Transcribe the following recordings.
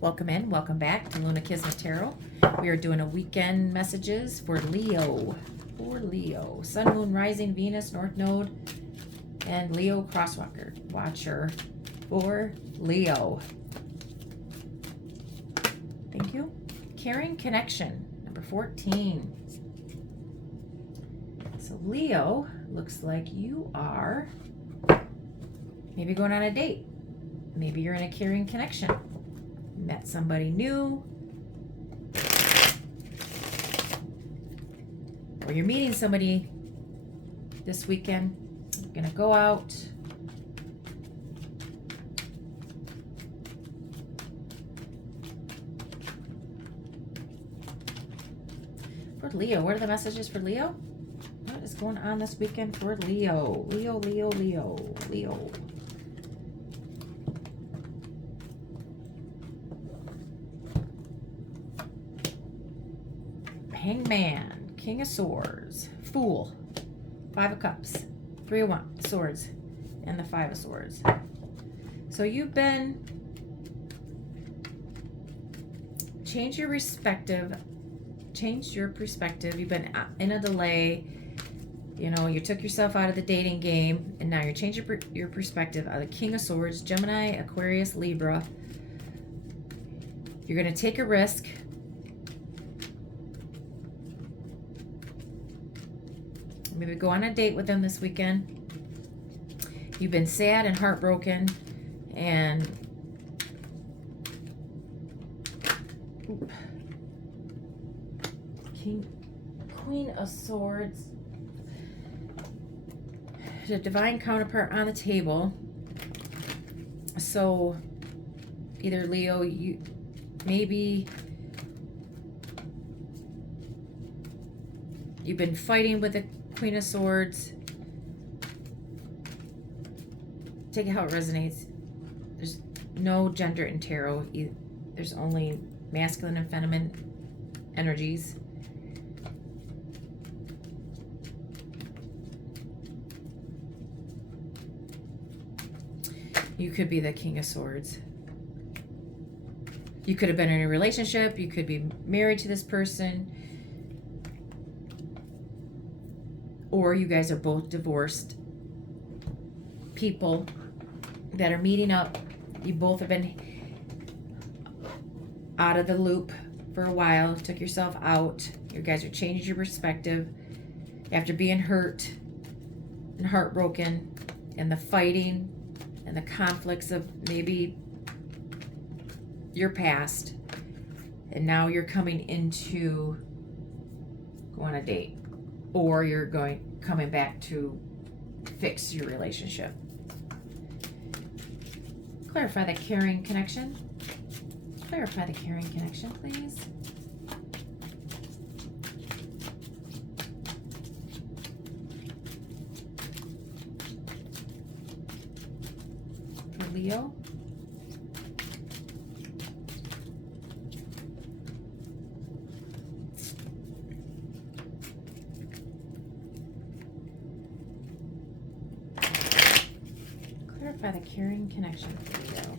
Welcome in, welcome back to Luna Kismet Tarot. We are doing a weekend messages for Leo. For Leo. Sun, Moon, Rising, Venus, North Node, and Leo Crosswalker Watcher for Leo. Thank you. Caring Connection, number 14. So Leo, looks like you are maybe going on a date. Maybe you're in a caring connection. Met somebody new. Or you're meeting somebody this weekend. You're going to go out. For Leo, what are the messages for Leo? What is going on this weekend for Leo? Leo, Leo, Leo, Leo. Hangman, King of Swords, Fool, Five of Cups, Three of Swords, and the Five of Swords. So you've been changed your perspective. You've been in a delay. You know, you took yourself out of the dating game, and now you're changing your perspective. The King of Swords, Gemini, Aquarius, Libra. You're going to take a risk. Maybe go on a date with them this weekend. You've been sad and heartbroken, and Queen of Swords, the divine counterpart on the table. So either Leo, you've been fighting with the Queen of Swords. Take it how it resonates. There's no gender in tarot. There's only masculine and feminine energies. You could be the King of Swords. You could have been in a relationship. You could be married to this person. Or you guys are both divorced people that are meeting up. You both have been out of the loop for a while. Took yourself out. You guys are changing your perspective after being hurt and heartbroken, and the fighting and the conflicts of maybe your past. And now you're coming into go on a date. Or you're coming back to fix your relationship. Clarify the caring connection. Clarify the caring connection, please. For Leo. Clarify the caring connection for Leo.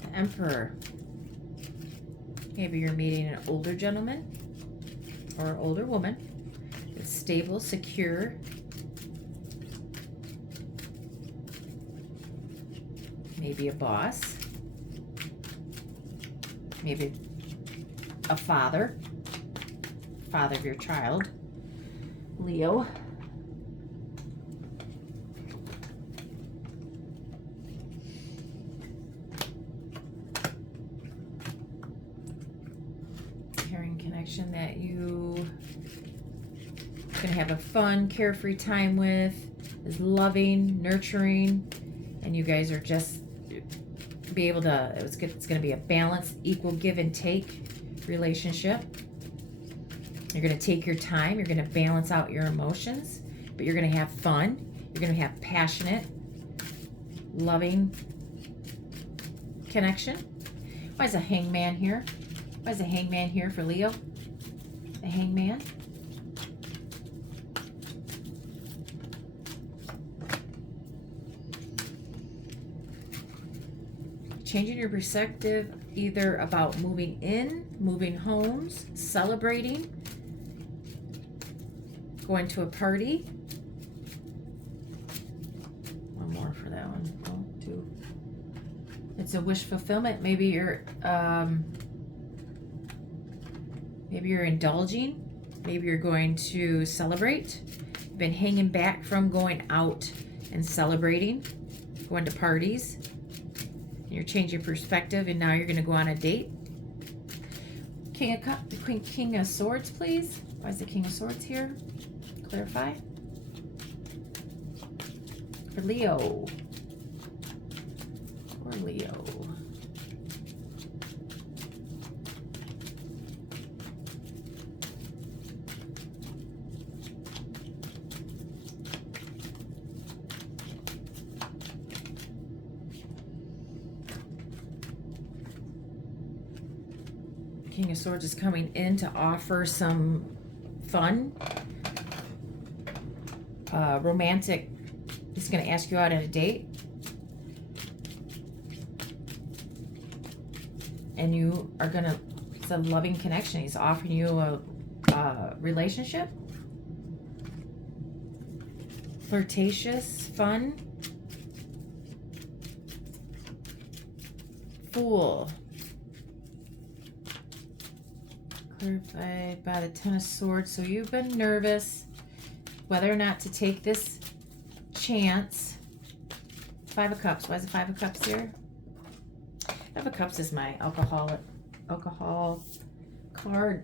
The Emperor. Maybe you're meeting an older gentleman or an older woman. It's stable, secure. Maybe a boss, maybe a father of your child, Leo. Caring connection that you are going to have a fun, carefree time with, is loving, nurturing, and you guys are just be able to, it's going to be a balanced, equal give and take relationship. You're going to take your time. You're going to balance out your emotions, but you're going to have fun. You're going to have passionate, loving connection. Why is a hangman here? Why is the Hangman here for Leo? The Hangman. Changing your perspective either about moving in, moving homes, celebrating, going to a party. One more for that one. Oh, two. It's a wish fulfillment. Maybe you're indulging. Maybe you're going to celebrate. You've been hanging back from going out and celebrating, going to parties. You're changing perspective, and now you're going to go on a date. King of Swords, please. Why is the King of Swords here? Clarify. For Leo. Or Leo. King of Swords is coming in to offer some fun, romantic. He's going to ask you out on a date, and you are going to, it's a loving connection. He's offering you a relationship, flirtatious, fun, Fool. Clarified by the Ten of Swords. So you've been nervous whether or not to take this chance. Five of Cups. Why is the Five of Cups here? Five of Cups is my alcohol card.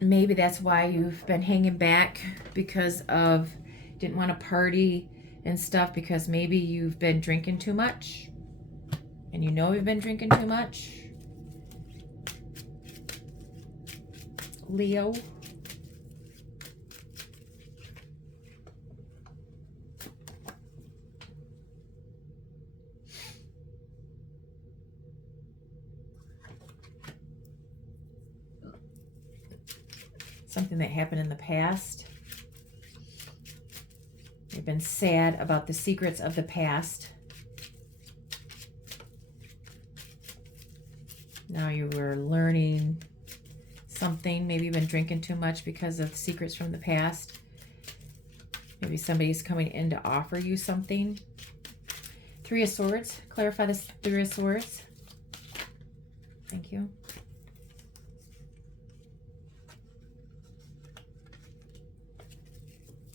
Maybe that's why you've been hanging back, because of didn't want to party and stuff, because maybe you've been drinking too much and you know you've been drinking too much. Leo. Something that happened in the past. You've been sad about the secrets of the past. Now you were learning something. Maybe you've been drinking too much because of secrets from the past. Maybe somebody's coming in to offer you something. Three of Swords. Clarify this. Three of Swords. Thank you.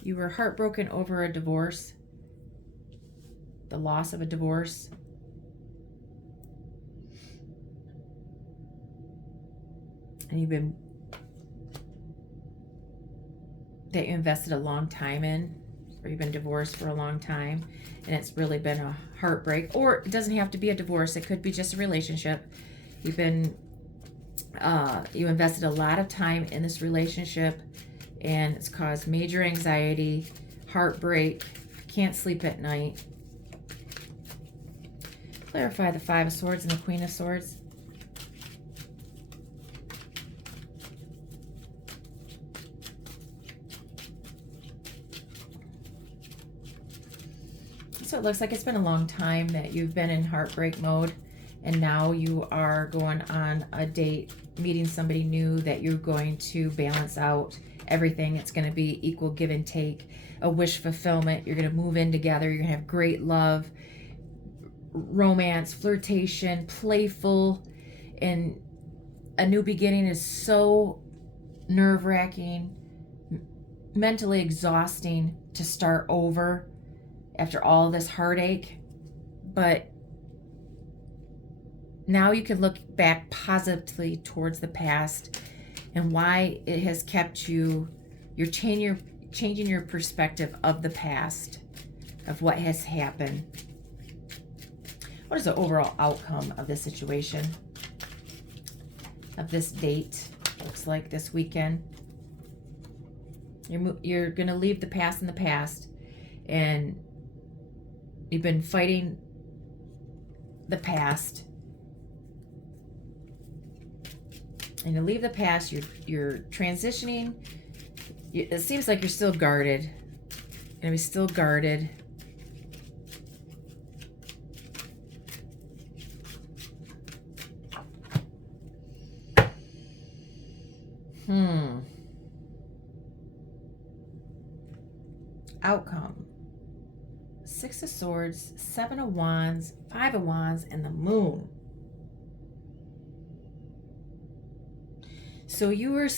You were heartbroken over a divorce, the loss of a divorce. And you've been, that you invested a long time in, or you've been divorced for a long time, and it's really been a heartbreak. Or it doesn't have to be a divorce. It could be just a relationship. You've been, you invested a lot of time in this relationship, and it's caused major anxiety, heartbreak, can't sleep at night. Clarify the Five of Swords and the Queen of Swords. So it looks like it's been a long time that you've been in heartbreak mode, and now you are going on a date, meeting somebody new that you're going to balance out everything. It's going to be equal give and take, a wish fulfillment. You're going to move in together. You're going to have great love, romance, flirtation, playful, and a new beginning is so nerve-wracking, mentally exhausting to start over after all this heartache. But now you can look back positively towards the past and why it has kept you, you're changing your perspective of the past, of what has happened. What is the overall outcome of this situation, of this date? Looks like this weekend. You're going to leave the past in the past, and you've been fighting the past, And you leave the past, you're transitioning. It seems like you're still guarded. You're gonna be still guarded. Outcome. 6 of Swords, 7 of Wands, 5 of Wands, and the Moon. So you're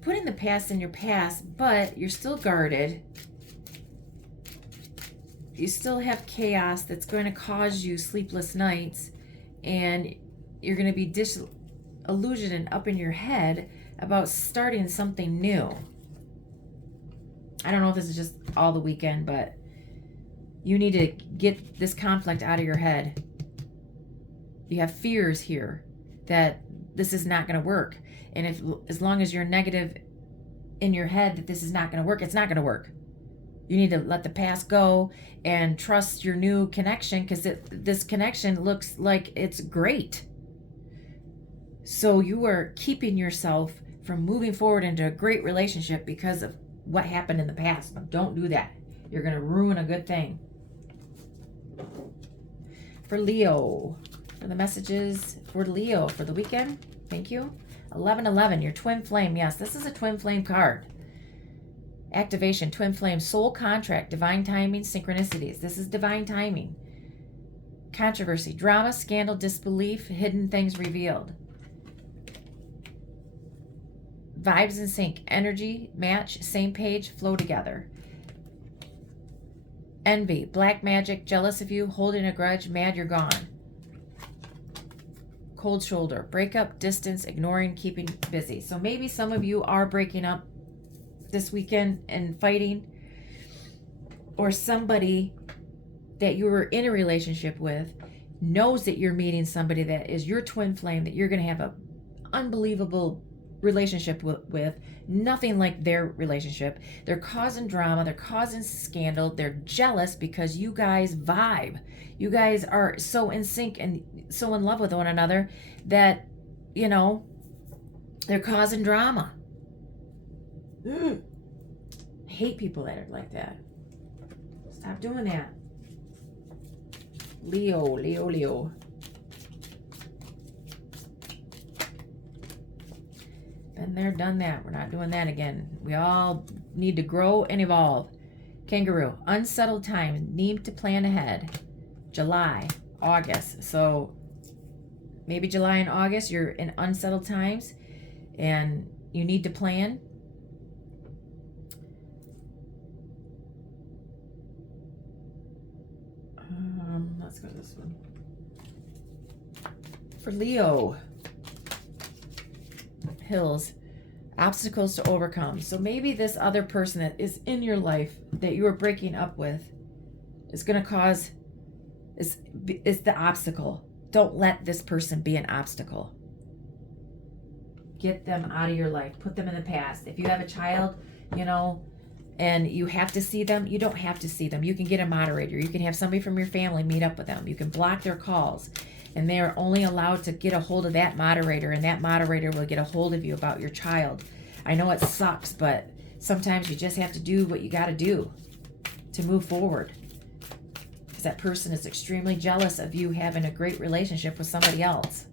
putting the past in your past, but you're still guarded. You still have chaos that's going to cause you sleepless nights, and you're going to be disillusioned and up in your head about starting something new. I don't know if this is just all the weekend, but you need to get this conflict out of your head. You have fears here that this is not going to work. And as long as you're negative in your head that this is not going to work, it's not going to work. You need to let the past go and trust your new connection, because this connection looks like it's great. So you are keeping yourself from moving forward into a great relationship because of what happened in the past. But don't do that. You're going to ruin a good thing. For Leo, for the messages for Leo for the weekend, thank you. 1111, your twin flame. Yes, this is a twin flame card. Activation, twin flame, soul contract, divine timing, synchronicities. This is divine timing. Controversy, drama, scandal, disbelief, hidden things revealed. Vibes in sync, energy, match, same page, flow together. Envy, black magic, jealous of you, holding a grudge, mad you're gone. Cold shoulder, breakup, distance, ignoring, keeping busy. So maybe some of you are breaking up this weekend and fighting, or somebody that you were in a relationship with knows that you're meeting somebody that is your twin flame, that you're going to have an unbelievable relationship with, nothing like their relationship. They're causing drama, they're causing scandal, they're jealous because you guys vibe. You guys are so in sync and so in love with one another that, you know, they're causing drama. I hate people that are like that. Stop doing that. Leo. Been there, done that. We're not doing that again. We all need to grow and evolve. Kangaroo, unsettled time, need to plan ahead. July, August. So maybe July and August, you're in unsettled times and you need to plan. Let's go to this one. For Leo, hills, obstacles to overcome. So maybe this other person that is in your life that you are breaking up with is going to cause, is the obstacle. Don't let this person be an obstacle. Get them out of your life. Put them in the past. If you have a child, you know, and you have to see them, you don't have to see them. You can get a moderator. You can have somebody from your family meet up with them. You can block their calls. And they are only allowed to get a hold of that moderator, and that moderator will get a hold of you about your child. I know it sucks, but sometimes you just have to do what you got to do to move forward. Because that person is extremely jealous of you having a great relationship with somebody else.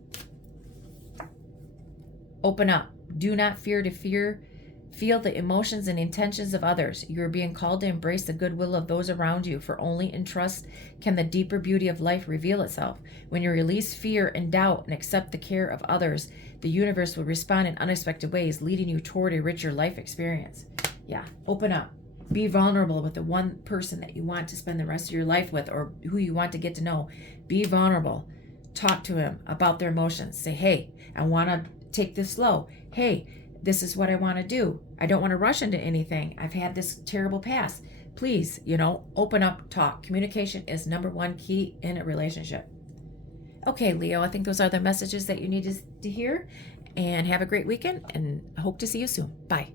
Open up. Do not fear to feel the emotions and intentions of others. You are being called to embrace the goodwill of those around you, for only in trust can the deeper beauty of life reveal itself. When you release fear and doubt and accept the care of others, the universe will respond in unexpected ways, leading you toward a richer life experience. Yeah, open up. Be vulnerable with the one person that you want to spend the rest of your life with, or who you want to get to know. Be vulnerable. Talk to him about their emotions. Say, hey, I want to take this slow. Hey, this is what I want to do. I don't want to rush into anything. I've had this terrible past. Please, you know, open up, talk. Communication is number one key in a relationship. Okay, Leo, I think those are the messages that you needed to hear. And have a great weekend, and hope to see you soon. Bye.